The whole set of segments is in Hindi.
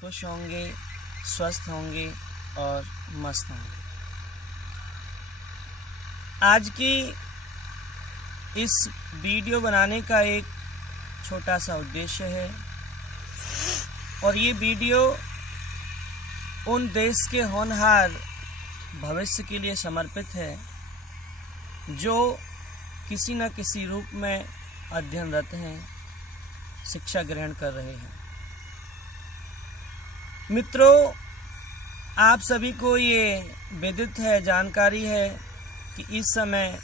खुश होंगे, स्वस्थ होंगे और मस्त होंगे। आज की इस वीडियो बनाने का एक छोटा सा उद्देश्य है और ये वीडियो उन देश के होनहार भविष्य के लिए समर्पित है जो किसी न किसी रूप में अध्ययनरत हैं, शिक्षा ग्रहण कर रहे हैं। मित्रों, आप सभी को ये विदित है, जानकारी है कि इस समय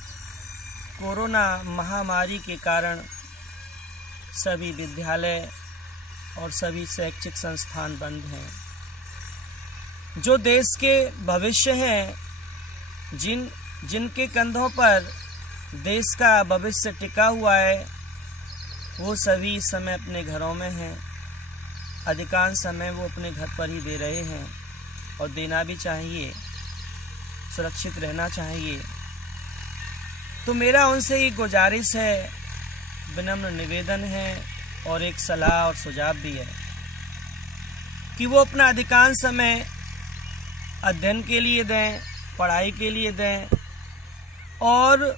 कोरोना महामारी के कारण सभी विद्यालय और सभी शैक्षिक संस्थान बंद हैं। जो देश के भविष्य हैं, जिनके कंधों पर देश का भविष्य टिका हुआ है, वो सभी इस समय अपने घरों में हैं। अधिकांश समय वो अपने घर पर ही दे रहे हैं और देना भी चाहिए, सुरक्षित रहना चाहिए। तो मेरा उनसे ये गुजारिश है, विनम्र निवेदन है और एक सलाह और सुझाव भी है कि वो अपना अधिकांश समय अध्ययन के लिए दें, पढ़ाई के लिए दें और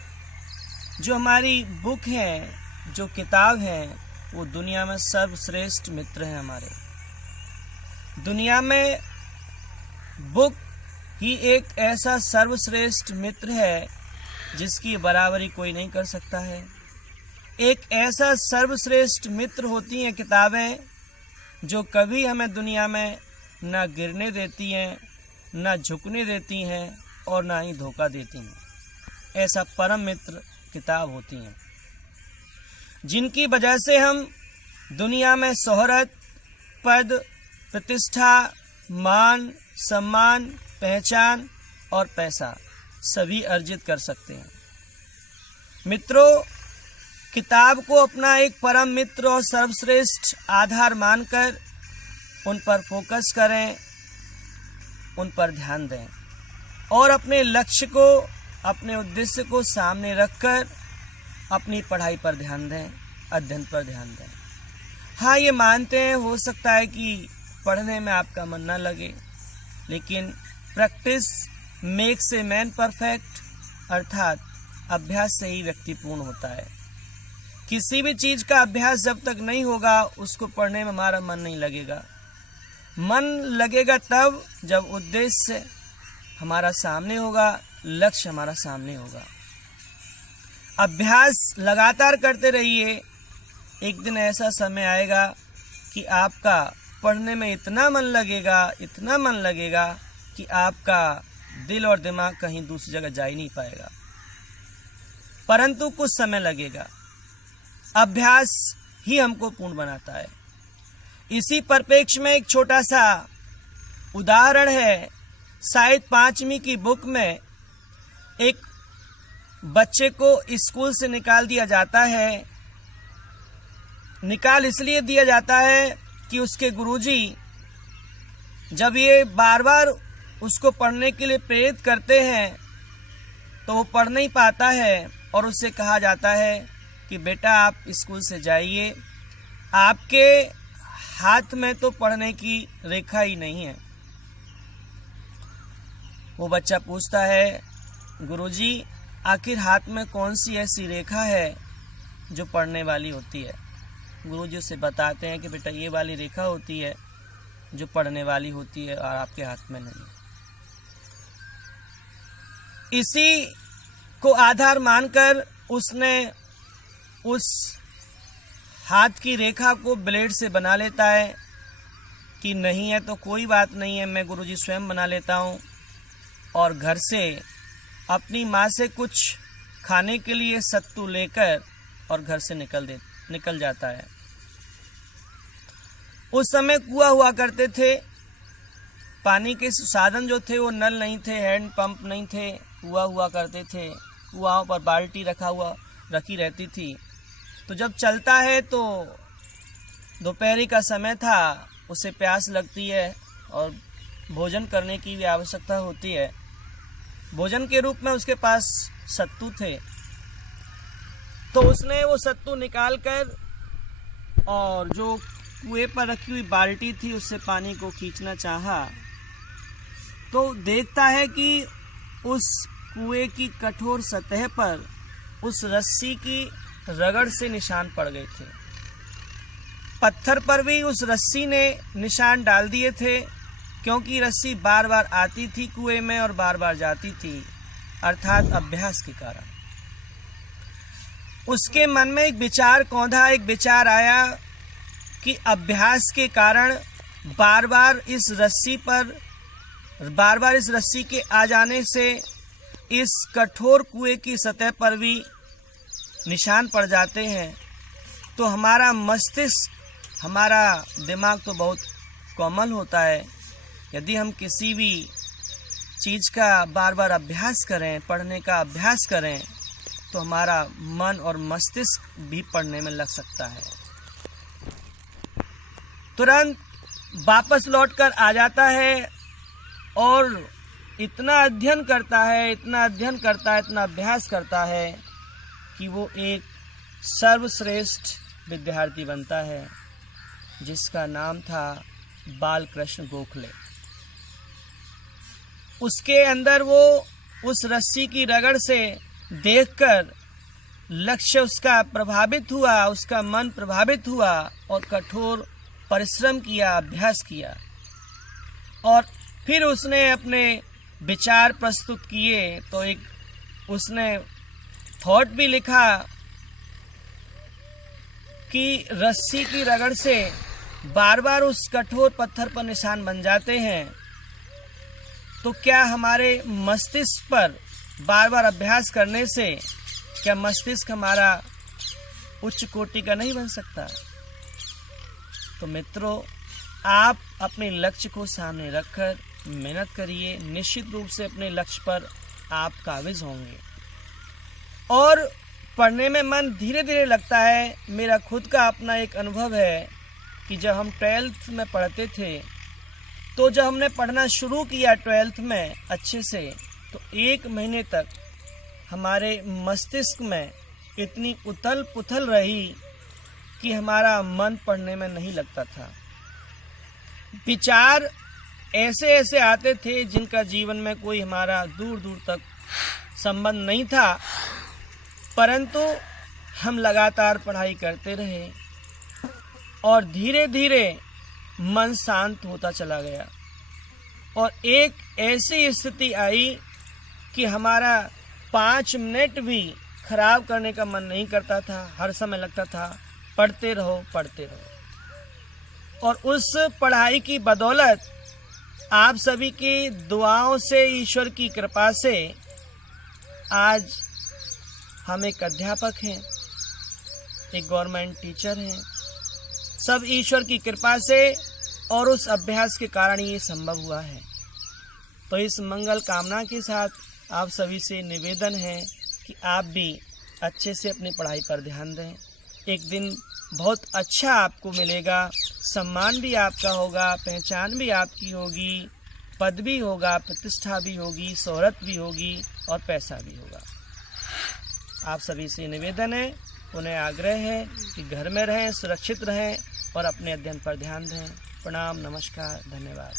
जो हमारी बुक है, जो किताब है, वो दुनिया में सर्वश्रेष्ठ मित्र है। हमारे दुनिया में बुक ही एक ऐसा सर्वश्रेष्ठ मित्र है जिसकी बराबरी कोई नहीं कर सकता है। एक ऐसा सर्वश्रेष्ठ मित्र होती हैं किताबें जो कभी हमें दुनिया में ना गिरने देती हैं, ना झुकने देती हैं और ना ही धोखा देती हैं। ऐसा परम मित्र किताब होती हैं जिनकी वजह से हम दुनिया में शोहरत, पद, प्रतिष्ठा, मान, सम्मान, पहचान और पैसा सभी अर्जित कर सकते हैं। मित्रों, किताब को अपना एक परम मित्र और सर्वश्रेष्ठ आधार मानकर उन पर फोकस करें, उन पर ध्यान दें और अपने लक्ष्य को, अपने उद्देश्य को सामने रखकर अपनी पढ़ाई पर ध्यान दें, अध्ययन पर ध्यान दें। हाँ, ये मानते हैं हो सकता है कि पढ़ने में आपका मन न लगे, लेकिन practice makes a man perfect, अर्थात अभ्यास से ही व्यक्ति पूर्ण होता है। किसी भी चीज़ का अभ्यास जब तक नहीं होगा, उसको पढ़ने में हमारा मन नहीं लगेगा। मन लगेगा तब जब उद्देश्य हमारा सामने होगा, लक्ष्य हमारा सामने होगा। अभ्यास लगातार करते रहिए, एक दिन ऐसा समय आएगा कि आपका पढ़ने में इतना मन लगेगा कि आपका दिल और दिमाग कहीं दूसरी जगह जा ही नहीं पाएगा। परंतु कुछ समय लगेगा। अभ्यास ही हमको पूर्ण बनाता है। इसी परिप्रेक्ष्य में एक छोटा सा उदाहरण है। शायद 5वीं की बुक में एक बच्चे को स्कूल से निकाल दिया जाता है। निकाल इसलिए दिया जाता है कि उसके गुरुजी जब ये बार बार उसको पढ़ने के लिए प्रेरित करते हैं तो वो पढ़ नहीं पाता है और उससे कहा जाता है कि बेटा आप स्कूल से जाइए, आपके हाथ में तो पढ़ने की रेखा ही नहीं है। वो बच्चा पूछता है, गुरुजी आखिर हाथ में कौन सी ऐसी रेखा है जो पढ़ने वाली होती है? गुरुजी उसे बताते हैं कि बेटा ये वाली रेखा होती है जो पढ़ने वाली होती है और आपके हाथ में नहीं। इसी को आधार मानकर उसने उस हाथ की रेखा को ब्लेड से बना लेता है कि नहीं है तो कोई बात नहीं है, मैं गुरुजी स्वयं बना लेता हूँ। और घर से अपनी माँ से कुछ खाने के लिए सत्तू लेकर और घर से निकल जाता है। उस समय कुआं हुआ करते थे, पानी के साधन जो थे वो नल नहीं थे, हैंड पंप नहीं थे, कुआं हुआ करते थे। कुआं पर बाल्टी रखी रहती थी। तो जब चलता है तो दोपहरी का समय था, उसे प्यास लगती है और भोजन करने की भी आवश्यकता होती है। भोजन के रूप में उसके पास सत्तू थे, तो उसने वो सत्तू निकाल कर और जो कुएं पर रखी हुई बाल्टी थी उससे पानी को खींचना चाहा तो देखता है कि उस कुएं की कठोर सतह पर उस रस्सी की रगड़ से निशान पड़ गए थे। पत्थर पर भी उस रस्सी ने निशान डाल दिए थे, क्योंकि रस्सी बार बार आती थी कुएं में और बार बार जाती थी, अर्थात अभ्यास के कारण। उसके मन में एक विचार आया कि अभ्यास के कारण बार बार इस रस्सी के आ जाने से इस कठोर कुएं की सतह पर भी निशान पड़ जाते हैं, तो हमारा मस्तिष्क, हमारा दिमाग तो बहुत कोमल होता है। यदि हम किसी भी चीज़ का बार बार अभ्यास करें, पढ़ने का अभ्यास करें, तो हमारा मन और मस्तिष्क भी पढ़ने में लग सकता है। तुरंत वापस लौटकर आ जाता है और इतना अध्ययन करता है, इतना अभ्यास करता है कि वो एक सर्वश्रेष्ठ विद्यार्थी बनता है, जिसका नाम था बालकृष्ण गोखले। उसके अंदर वो उस रस्सी की रगड़ से देखकर लक्ष्य उसका प्रभावित हुआ, उसका मन प्रभावित हुआ और कठोर परिश्रम किया, अभ्यास किया और फिर उसने अपने विचार प्रस्तुत किए। तो एक उसने थॉट भी लिखा कि रस्सी की रगड़ से बार बार उस कठोर पत्थर पर निशान बन जाते हैं, तो क्या हमारे मस्तिष्क पर बार बार अभ्यास करने से क्या मस्तिष्क हमारा उच्च कोटि का नहीं बन सकता? तो मित्रों, आप अपने लक्ष्य को सामने रखकर मेहनत करिए, निश्चित रूप से अपने लक्ष्य पर आप काबिज होंगे और पढ़ने में मन धीरे धीरे लगता है। मेरा खुद का अपना एक अनुभव है कि जब हम 12th में पढ़ते थे, तो जब हमने पढ़ना शुरू किया 12th में अच्छे से, तो 1 महीने तक हमारे मस्तिष्क में इतनी उथल पुथल रही कि हमारा मन पढ़ने में नहीं लगता था। विचार ऐसे ऐसे आते थे जिनका जीवन में कोई हमारा दूर दूर तक संबंध नहीं था, परंतु हम लगातार पढ़ाई करते रहे और धीरे धीरे मन शांत होता चला गया और एक ऐसी स्थिति आई कि हमारा 5 मिनट भी खराब करने का मन नहीं करता था। हर समय लगता था पढ़ते रहो। और उस पढ़ाई की बदौलत आप सभी की दुआओं से, ईश्वर की कृपा से आज हम एक अध्यापक हैं, एक गवर्नमेंट टीचर हैं। सब ईश्वर की कृपा से और उस अभ्यास के कारण ये संभव हुआ है। तो इस मंगल कामना के साथ आप सभी से निवेदन है कि आप भी अच्छे से अपनी पढ़ाई पर ध्यान दें। एक दिन बहुत अच्छा आपको मिलेगा, सम्मान भी आपका होगा, पहचान भी आपकी होगी, पद भी होगा, प्रतिष्ठा भी होगी, शोहरत भी होगी और पैसा भी होगा। आप सभी से निवेदन है, पुनः आग्रह है कि घर में रहें, सुरक्षित रहें और अपने अध्ययन पर ध्यान दें। प्रणाम, नमस्कार, धन्यवाद।